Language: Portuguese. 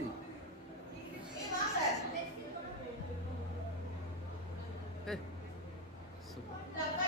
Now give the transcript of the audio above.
assim. É. é. Super.